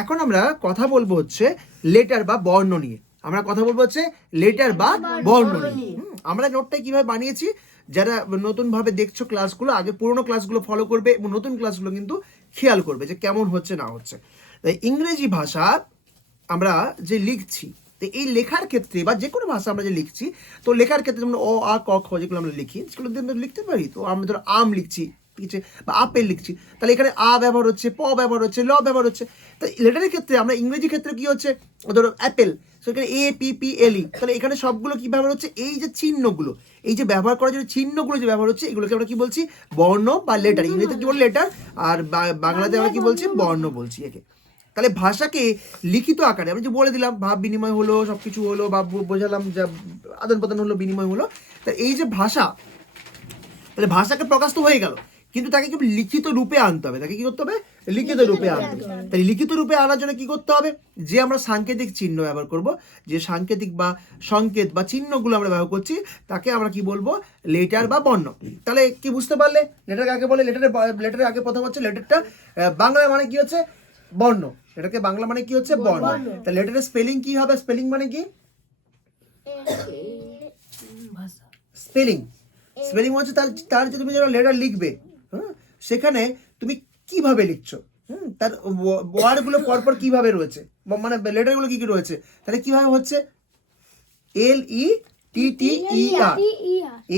এখন আমরা কথা বলবো হচ্ছে লেটার বা বর্ণ নিয়ে। আমরা কথা বলবো হচ্ছে লেটার বা বর্ণ নিয়ে। আমরা নোটটা কিভাবে বানিয়েছি, যারা নতুনভাবে দেখছো ক্লাসগুলো, আগে পুরোনো ক্লাসগুলো ফলো করবে এবং নতুন ক্লাসগুলো কিন্তু খেয়াল করবে যে কেমন হচ্ছে না হচ্ছে। তাই ইংরেজি ভাষা আমরা যে লিখছি, তো এই লেখার ক্ষেত্রে বা যে কোনো ভাষা আমরা যে লিখছি, তো লেখার ক্ষেত্রে যেমন অ আ ক খ যেগুলো আমরা লিখি, সেগুলো দিয়ে আমরা লিখতে পারি। তো আমরা ধরো আম লিখছি, ঠিক আছে, বা আপেল লিখছি, তাহলে এখানে আ ব্যবহার হচ্ছে, প ব্যবহার হচ্ছে, ল ব্যবহার হচ্ছে। তো লেটারের ক্ষেত্রে আমরা ইংরেজি ক্ষেত্রে কি হচ্ছে, ধরো অ্যাপেল, সেখানে এ পি পি এল ই, তাহলে এখানে সবগুলো কি ব্যবহার হচ্ছে, এই যে চিহ্নগুলো, এই যে ব্যবহার করার জন্য চিহ্নগুলো যে ব্যবহার হচ্ছে, এগুলোকে আমরা কি বলছি, বর্ণ বা লেটার। ইংরেজিতে কি বলি লেটার, আর বাংলাতে আমরা কি বলছি, বর্ণ বলছি একে। তাহলে ভাষাকে লিখিত আকারে আমি যে বলে দিলাম, ভাব বিনিময় হলো, সব কিছু হলো, বা বোঝালাম যা আদান প্রদান হলো, বিনিময় হলো। তা এই যে ভাষা, তাহলে ভাষাকে প্রকাশ তো হয়ে গেল, কিন্তু তাকে কি লিখিত রূপে আনতে হবে। তাকে কি করতে হবে, লিখিত রূপে আনতে হবে। তাই লিখিত রূপে আনার জন্য কি করতে হবে, যে আমরা সাংকেতিক চিহ্ন ব্যবহার করব, যে সাংকেতিক বা সংকেত বা চিহ্নগুলো আমরা ব্যবহার করছি, তাকে আমরা কি বলবো, লেটার বা বর্ণ। তাহলে কি বুঝতে পারলে, লেটার আগে বলে, লেটারের আগে প্রথম হচ্ছে লেটারটা বাংলায় মানে কি হচ্ছে, বর্ণ। এটাকে বাংলা মানে কি হচ্ছে, বর্ণ। তাহলে লেটারের স্পেলিং কি হবে, স্পেলিং মানে কি, স্পেলিং স্পেলিং হচ্ছে তার যে তুমি যারা লেটার লিখবে, হ্যাঁ, সেখানে তুমি কিভাবে লিখছো, তার ওয়ার্ডগুলো পরপর কিভাবে রয়েছে, মানে লেটারগুলো কি কি রয়েছে, তাহলে কিভাবে হচ্ছে, এল ই টি টি ই আর,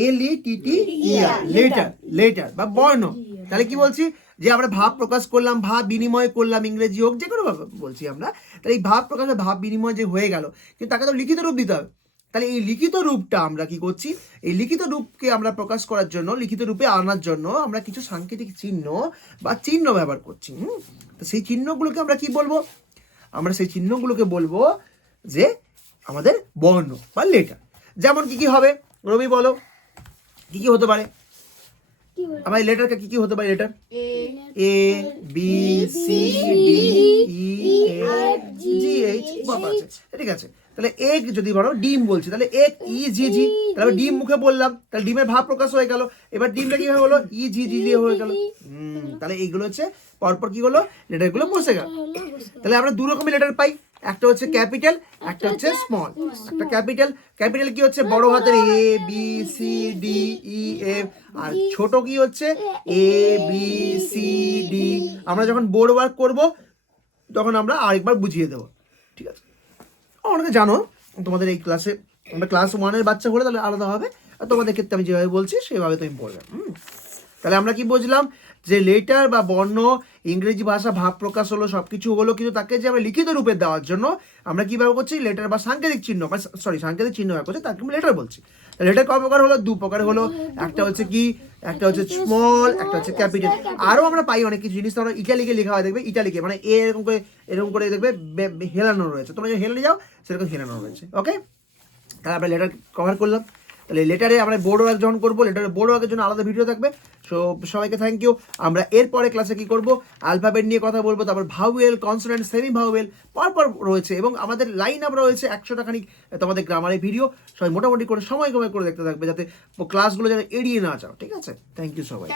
এল ই টি টি ই আর, লেটার, লেটার বা বর্ণ। তাহলে কি বলছি, যে আমরা ভাব প্রকাশ করলাম, ভাব বিনিময় করলাম, ইংরেজি হোক যে কোনো ভাবে বলছি আমরা, তাহলে এই ভাব প্রকাশ ভাব বিনিময় যে হয়ে গেল, কিন্তু তাকে তো লিখিত রূপ দিতে হবে। তাহলে এই লিখিত রূপটা আমরা কি করছি, এই লিখিত রূপকে আমরা প্রকাশ করার জন্য, লিখিত রূপে আনার জন্য আমরা কিছু সাংকেতিক চিহ্ন বা চিহ্ন ব্যবহার করছি। তো সেই চিহ্নগুলোকে আমরা কি বলবো, আমরা সেই চিহ্নগুলোকে বলবো যে আমাদের বর্ণ বা লেটার। যেমন কি কি হবে, রবি বলো, কি কি হতে পারে আমার লেটারটা, কি কি হতে পারে letter, A B C D E F G H, বাবা আছে, ঠিক আছে। তাহলে এক যদি বলো ডিম বলছি, তাহলে এক ই জি জি, তাহলে ডিম মুখে বললাম, তাহলে ডিমের ভাব প্রকাশ হয়ে গেল। এবার ডিমটা কিভাবে হলো, ই জি জি দিয়ে হয়ে গেল। তাহলে এইগুলো হচ্ছে পরপর কি হলো, লেটারগুলো বসে গেল। তাহলে আমরা দু রকমের লেটার পাই, একটা হচ্ছে ক্যাপিটাল, একটা হচ্ছে স্মল। একটা ক্যাপিটাল কি হচ্ছে, বড় হাতের A B C D E F, আর ছোট কি হচ্ছে এ বি সি ডি। আমরা যখন বোর্ড ওয়ার্ক করবো তখন আমরা আরেকবার বুঝিয়ে দেবো, ঠিক আছে। অনেকে জানো, তোমাদের এই ক্লাসে, আমরা ক্লাস 1-এর বাচ্চা হলে তাহলে আলাদা হবে, আর তোমাদের ক্ষেত্রে আমি যেভাবে বলছি সেভাবে তুমি পড়বে। তাহলে আমরা কি বুঝলাম, যে লেটার বা বর্ণ, ইংরেজি ভাষা ভাব প্রকাশ হলো, সব কিছু হলো, কিন্তু তাকে যে আমরা লিখিত রূপে দেওয়ার জন্য আমরা কি ব্যবহার করছি, লেটার বা সাংকেতিক চিহ্ন, সাংকেতিক চিহ্ন ব্যবহার করছি, তাকে আমি লেটার বলছি। লেটার কয় প্রকার হলো, দু প্রকার হলো, একটা হচ্ছে কি, একটা হচ্ছে স্মল, একটা হচ্ছে ক্যাপিটাল। আরও আমরা পাই অনেক কিছু জিনিস, তোমরা ইটালিকে লেখা হয় দেখবে, ইটালিকে মানে এরকম করে দেখবে হেলানো রয়েছে, তোমরা যে হেলে যাও সেরকম হেলানো রয়েছে। ওকে, তাহলে আমরা লেটার কভার করলাম। তাহলে লেটারে আমরা বোর্ড ওয়ার্ক যখন করবো, লেটারে বোর্ড ওয়ার্কের জন্য আলাদা ভিডিও থাকবে। সো সবাইকে থ্যাংক ইউ। আমরা এরপরে ক্লাসে কি করব, অ্যালফাবেট নিয়ে কথা বলবো, তারপর ভাওয়েল, কনসোনেন্ট, সেমি ভাওয়েল পরপর রয়েছে, এবং আমাদের লাইন আপ রয়েছে 100টা খানিক তোমাদের গ্রামারের ভিডিও। সবাই মোটামুটি করে সময় করে দেখতে থাকবে, যাতে ক্লাসগুলো যেন এড়িয়ে না যাও, ঠিক আছে। থ্যাংক ইউ সবাই।